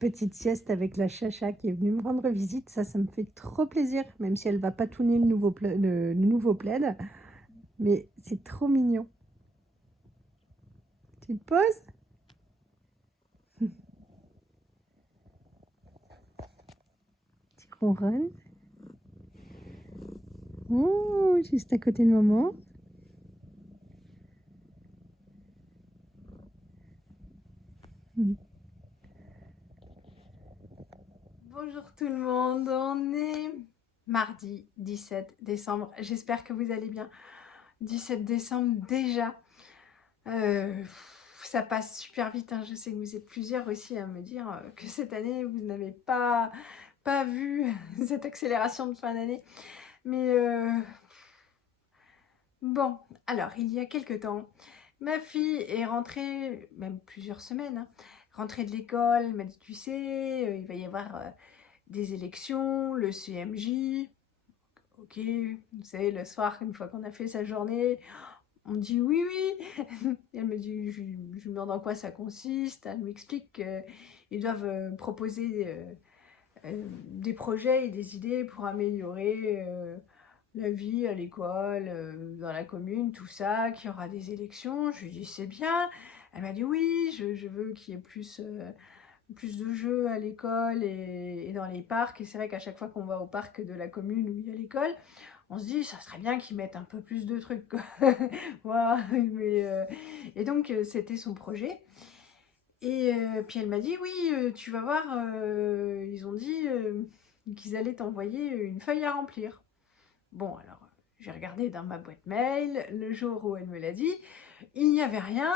petite sieste avec la chacha qui est venue me rendre visite. Ça me fait trop plaisir, même si elle va patouner le nouveau plaid. Mais c'est trop mignon. Tu te poses? Tu ronronnes. Oh, juste à côté de maman. Bonjour tout le monde, on est mardi 17 décembre. J'espère que vous allez bien. 17 décembre déjà. Euh, Ça passe super vite, hein. Je sais que vous êtes plusieurs aussi à me dire que cette année, vous n'avez pas vu cette accélération de fin d'année. Mais bon, alors, il y a quelque temps, ma fille est rentrée, même plusieurs semaines, hein, rentrée de l'école, elle m'a dit, tu sais, il va y avoir des élections, le CMJ. Ok, vous savez, le soir, une fois qu'on a fait sa journée, on me dit oui, oui. Et elle me dit, je lui demande en quoi ça consiste. Elle m'explique qu'ils doivent proposer des projets et des idées pour améliorer la vie à l'école, dans la commune, tout ça, qu'il y aura des élections. Je lui dis, c'est bien. Elle m'a dit, oui, je veux qu'il y ait plus de jeux à l'école et dans les parcs. Et c'est vrai qu'à chaque fois qu'on va au parc de la commune où il y a l'école, on se dit, ça serait bien qu'ils mettent un peu plus de trucs, quoi. Voilà, mais, et donc, c'était son projet. Et puis elle m'a dit, oui, tu vas voir, ils ont dit qu'ils allaient t'envoyer une feuille à remplir. Bon, alors, j'ai regardé dans ma boîte mail le jour où elle me l'a dit. Il n'y avait rien.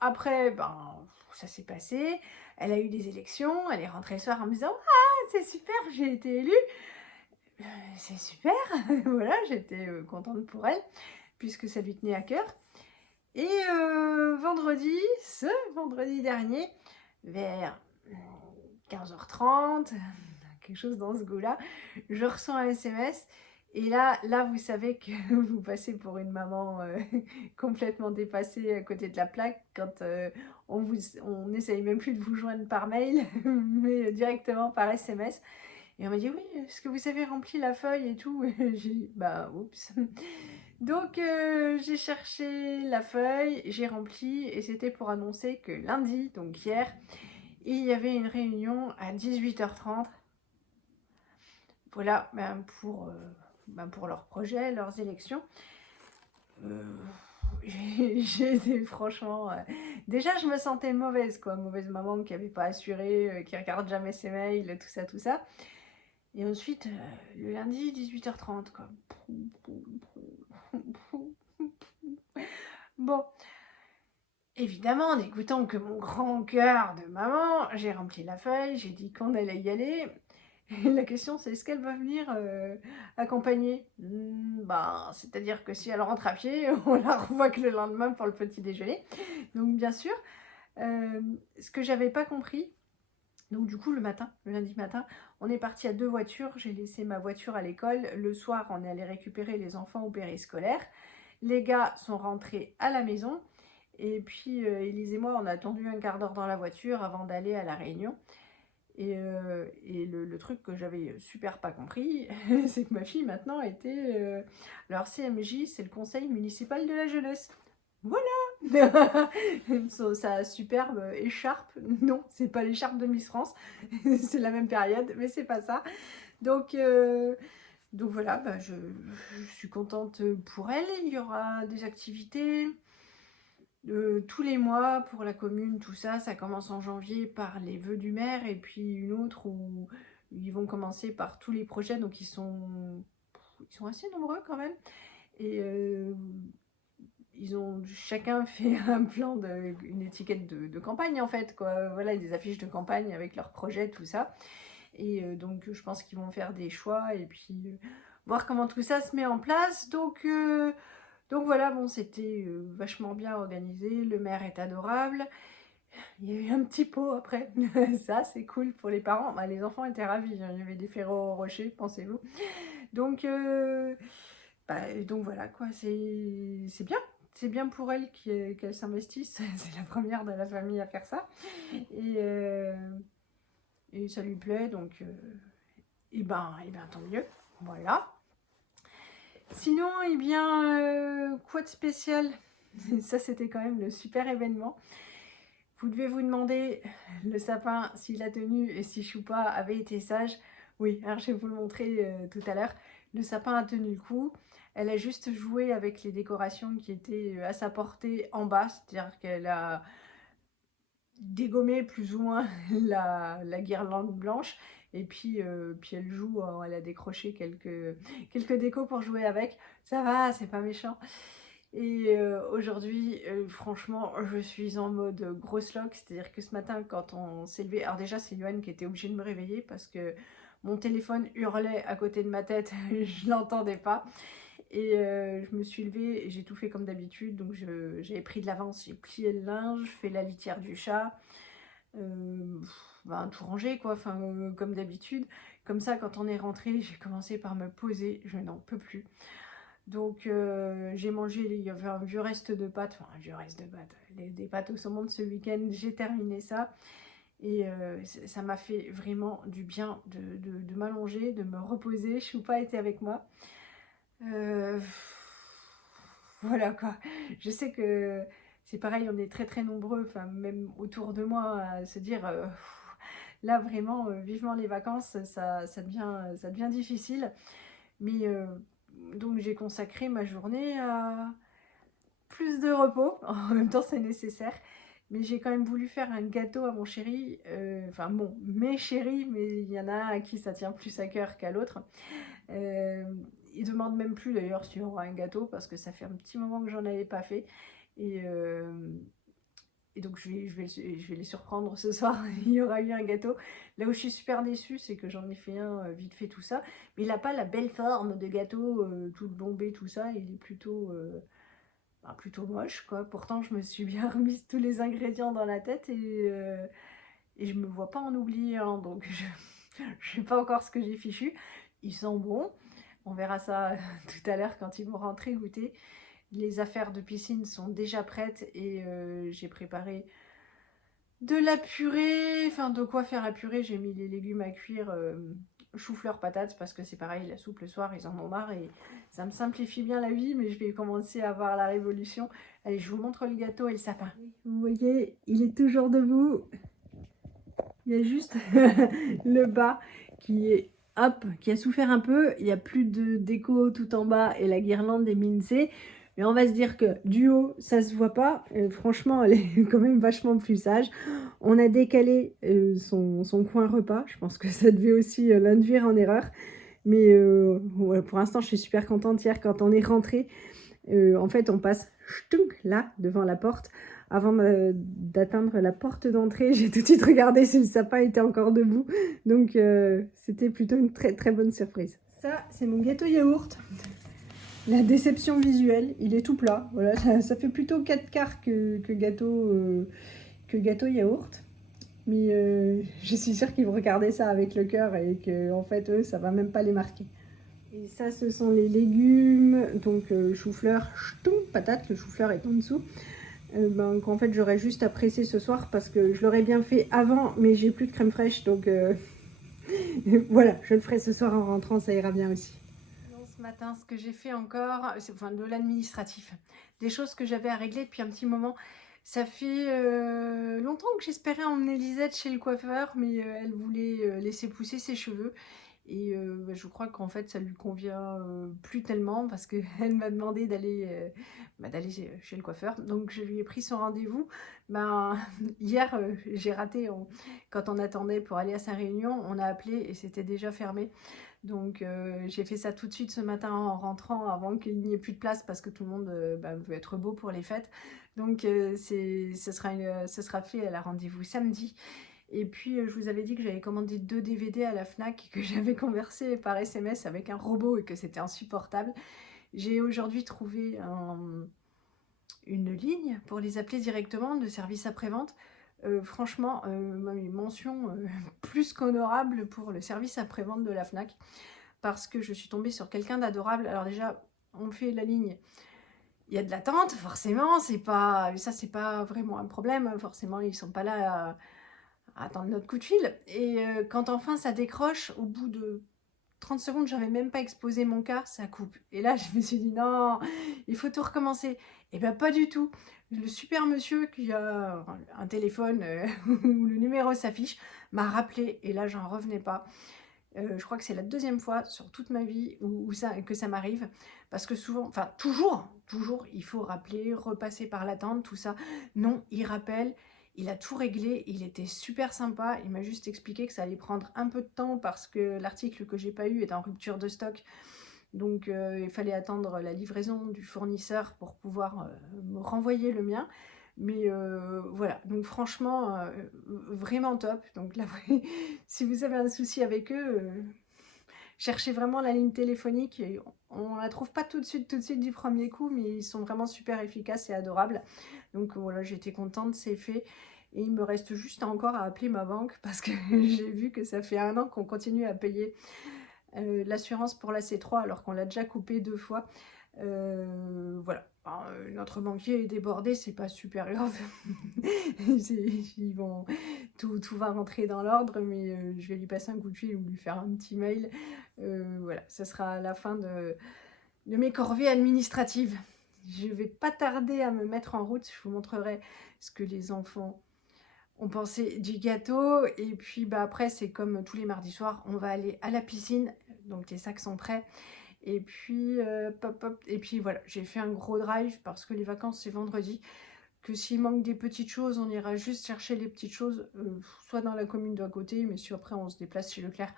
Après, ben, ça s'est passé. Elle a eu des élections. Elle est rentrée le soir en me disant, ah, c'est super, j'ai été élue. C'est super. Voilà, j'étais contente pour elle, puisque ça lui tenait à cœur. Et ce vendredi dernier, vers 15h30, quelque chose dans ce goût-là, je reçois un SMS. Et là, vous savez que vous passez pour une maman complètement dépassée à côté de la plaque quand on n'essaye même plus de vous joindre par mail, mais directement par SMS. Et on m'a dit, oui, est-ce que vous avez rempli la feuille et tout? J'ai dit, bah, oups. Donc, j'ai cherché la feuille, j'ai rempli, et c'était pour annoncer que lundi, donc hier, il y avait une réunion à 18h30. Voilà, pour leurs projets, leurs élections. Euh, j'ai été franchement... déjà, je me sentais mauvaise, quoi. Mauvaise maman qui n'avait pas assuré, qui regarde jamais ses mails, tout ça, tout ça. Et ensuite, le lundi, 18h30, quoi. Bon, évidemment, en écoutant que mon grand cœur de maman, j'ai rempli la feuille, j'ai dit qu'on allait y aller. Et la question, c'est est-ce qu'elle va venir accompagner? Bah, c'est-à-dire que si elle rentre à pied, on la revoit que le lendemain pour le petit déjeuner. Donc, bien sûr, ce que j'avais pas compris, donc du coup, le lundi matin, on est parti à deux voitures. J'ai laissé ma voiture à l'école. Le soir, on est allé récupérer les enfants au périscolaire. Les gars sont rentrés à la maison. Et puis, Élise et moi, on a attendu un quart d'heure dans la voiture avant d'aller à la réunion. Et le truc que j'avais super pas compris, c'est que ma fille maintenant était... alors CMJ, c'est le conseil municipal de la jeunesse. Voilà. Sa superbe écharpe, non, c'est pas l'écharpe de Miss France, c'est la même période, mais c'est pas ça. Donc, donc voilà, bah je suis contente pour elle. Il y aura des activités tous les mois pour la commune, tout ça. Ça commence en janvier par les vœux du maire et puis une autre où ils vont commencer par tous les projets. Donc ils sont assez nombreux quand même. Et ils ont chacun fait un plan, une étiquette de campagne en fait, quoi. Voilà, des affiches de campagne avec leurs projets, tout ça. Et donc je pense qu'ils vont faire des choix et puis voir comment tout ça se met en place. Donc voilà, bon, c'était vachement bien organisé. Le maire est adorable. Il y a eu un petit pot après. Ça, c'est cool pour les parents. Bah, les enfants étaient ravis, hein. Il y avait des Ferrero Rocher, pensez-vous. Donc, donc voilà, quoi. C'est bien. C'est bien pour elle qu'elle s'investisse. C'est la première de la famille à faire ça. Et, et ça lui plaît, donc et ben tant mieux, voilà. Sinon, eh bien, quoi de spécial? Ça, c'était quand même le super événement. Vous devez vous demander le sapin, s'il a tenu et si Choupa avait été sage. Oui, alors je vais vous le montrer tout à l'heure. Le sapin a tenu le coup. Elle a juste joué avec les décorations qui étaient à sa portée en bas, c'est-à-dire qu'elle a dégommé plus ou moins la guirlande blanche. Et puis elle joue, elle a décroché quelques décos pour jouer avec. Ça va, c'est pas méchant. Et aujourd'hui, franchement, je suis en mode grosse loque. C'est-à-dire que ce matin, quand on s'est levé... Alors déjà, c'est Yoann qui était obligé de me réveiller parce que mon téléphone hurlait à côté de ma tête. Je l'entendais pas. Et je me suis levée et j'ai tout fait comme d'habitude. Donc j'avais pris de l'avance, j'ai plié le linge, fait la litière du chat. Tout rangé quoi, enfin, comme d'habitude. Comme ça, quand on est rentré, j'ai commencé par me poser. Je n'en peux plus. Donc j'ai mangé, il y avait un vieux reste de pâtes, enfin un vieux reste de pâtes, des pâtes au saumon de ce week-end, j'ai terminé ça. Et ça m'a fait vraiment du bien de m'allonger, de me reposer. Choupa était avec moi. Voilà quoi. Je sais que c'est pareil, on est très très nombreux, enfin même autour de moi, à se dire là vraiment, vivement les vacances, ça devient difficile. Mais donc j'ai consacré ma journée à plus de repos. En même temps, c'est nécessaire. Mais j'ai quand même voulu faire un gâteau à mon chéri. Enfin bon, mes chéris, mais il y en a un à qui ça tient plus à cœur qu'à l'autre. Il demande même plus d'ailleurs si on aura un gâteau parce que ça fait un petit moment que j'en avais pas fait. Et, euh, et donc je vais les surprendre ce soir. Il y aura eu un gâteau. Là où je suis super déçue, c'est que j'en ai fait un vite fait tout ça. Mais il n'a pas la belle forme de gâteau, tout bombé, tout ça. Il est plutôt moche quoi. Pourtant je me suis bien remis tous les ingrédients dans la tête et je me vois pas en oublier un. Donc je sais pas encore ce que j'ai fichu. Ils sont bons. On verra ça tout à l'heure quand ils vont rentrer goûter. Les affaires de piscine sont déjà prêtes et j'ai préparé de la purée. Enfin, de quoi faire la purée. J'ai mis les légumes à cuire, chou-fleur, patates, parce que c'est pareil, la soupe le soir, ils en ont marre et ça me simplifie bien la vie, mais je vais commencer à voir la révolution. Allez, je vous montre le gâteau et le sapin. Vous voyez, il est toujours debout. Il y a juste le bas qui est hop, qui a souffert un peu. Il n'y a plus de déco tout en bas et la guirlande est mincée. Mais on va se dire que du haut, ça se voit pas. Franchement, elle est quand même vachement plus sage. On a décalé son coin repas. Je pense que ça devait aussi l'induire en erreur. Mais ouais, pour l'instant, je suis super contente. Hier, quand on est rentré, en fait, on passe là, devant la porte. Avant d'atteindre la porte d'entrée, j'ai tout de suite regardé si le sapin était encore debout. Donc, c'était plutôt une très très bonne surprise. Ça, c'est mon gâteau yaourt. La déception visuelle, il est tout plat. Voilà, ça fait plutôt 4 quarts que gâteau yaourt. Mais je suis sûre qu'ils vont regarder ça avec le cœur et que en fait, eux, ça va même pas les marquer. Et ça, ce sont les légumes. Donc, chou-fleur, patate, le chou-fleur est en dessous. Qu'en fait, j'aurais juste à presser ce soir parce que je l'aurais bien fait avant, mais j'ai plus de crème fraîche. Donc, voilà, je le ferai ce soir en rentrant, ça ira bien aussi. Ce matin, ce que j'ai fait encore, c'est enfin, de l'administratif, des choses que j'avais à régler depuis un petit moment. Ça fait longtemps que j'espérais emmener Lisette chez le coiffeur, mais elle voulait laisser pousser ses cheveux. Et je crois qu'en fait, ça lui convient plus tellement parce qu'elle m'a demandé d'aller chez le coiffeur. Donc, je lui ai pris son rendez-vous. Hier, j'ai raté. Quand on attendait pour aller à sa réunion, on a appelé et c'était déjà fermé. Donc j'ai fait ça tout de suite ce matin en rentrant avant qu'il n'y ait plus de place parce que tout le monde veut être beau pour les fêtes. Donc ce sera fait à la rendez-vous samedi. Et puis je vous avais dit que j'avais commandé 2 DVD à la FNAC et que j'avais conversé par SMS avec un robot et que c'était insupportable. J'ai aujourd'hui trouvé une ligne pour les appeler directement de service après-vente. Franchement, mention plus qu'honorable pour le service après-vente de la FNAC parce que je suis tombée sur quelqu'un d'adorable. Alors déjà, on fait la ligne, il y a de l'attente, forcément, ça c'est pas vraiment un problème, forcément ils sont pas là à attendre notre coup de fil. Et quand enfin ça décroche, au bout de 30 secondes, j'avais même pas exposé mon cas, ça coupe. Et là, je me suis dit, non, il faut tout recommencer. Et bien, pas du tout. Le super monsieur qui a un téléphone où le numéro s'affiche m'a rappelé. Et là, j'en revenais pas. Je crois que c'est la deuxième fois sur toute ma vie que ça m'arrive. Parce que souvent, enfin, toujours, il faut rappeler, repasser par l'attente, tout ça. Non, il rappelle. Il a tout réglé, il était super sympa, il m'a juste expliqué que ça allait prendre un peu de temps parce que l'article que j'ai pas eu est en rupture de stock. Donc il fallait attendre la livraison du fournisseur pour pouvoir me renvoyer le mien. Mais voilà, donc franchement, vraiment top. Donc là, si vous avez un souci avec eux, cherchez vraiment la ligne téléphonique. On la trouve pas tout de suite du premier coup, mais ils sont vraiment super efficaces et adorables. Donc voilà, j'étais contente, c'est fait. Et il me reste juste encore à appeler ma banque parce que j'ai vu que ça fait 1 an qu'on continue à payer l'assurance pour la C3 alors qu'on l'a déjà coupé 2 fois. Voilà. Alors, notre banquier est débordé, c'est pas super grave. Tout va rentrer dans l'ordre, mais je vais lui passer un coup de fil ou lui faire un petit mail. Voilà, ça sera la fin de mes corvées administratives. Je vais pas tarder à me mettre en route. Je vous montrerai ce que les enfants ont pensé du gâteau. Et puis bah, après, c'est comme tous les mardis soirs, on va aller à la piscine. Donc les sacs sont prêts. Et puis, et puis voilà, j'ai fait un gros drive parce que les vacances, c'est vendredi. Que s'il manque des petites choses, on ira juste chercher les petites choses, soit dans la commune d'à côté, mais si après on se déplace chez Leclerc,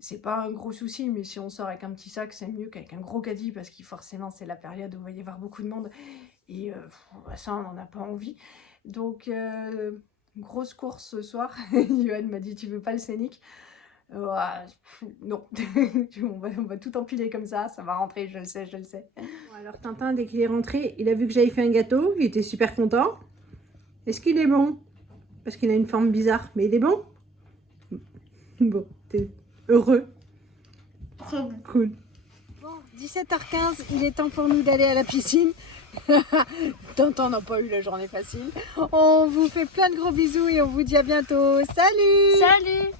c'est pas un gros souci, mais si on sort avec un petit sac, c'est mieux qu'avec un gros caddie, parce que forcément, c'est la période où il va y avoir beaucoup de monde, et ça, on n'en a pas envie. Donc, grosse course ce soir. Johan m'a dit, tu veux pas le scénic? Non, on va tout empiler comme ça va rentrer, je le sais. Bon, alors Tintin, dès qu'il est rentré, il a vu que j'avais fait un gâteau, il était super content. Est-ce qu'il est bon? Parce qu'il a une forme bizarre, mais il est bon? Bon, t'es heureux? Cool. Bon, 17h15, il est temps pour nous d'aller à la piscine. Tintin n'a pas eu la journée facile. On vous fait plein de gros bisous et on vous dit à bientôt. Salut! Salut!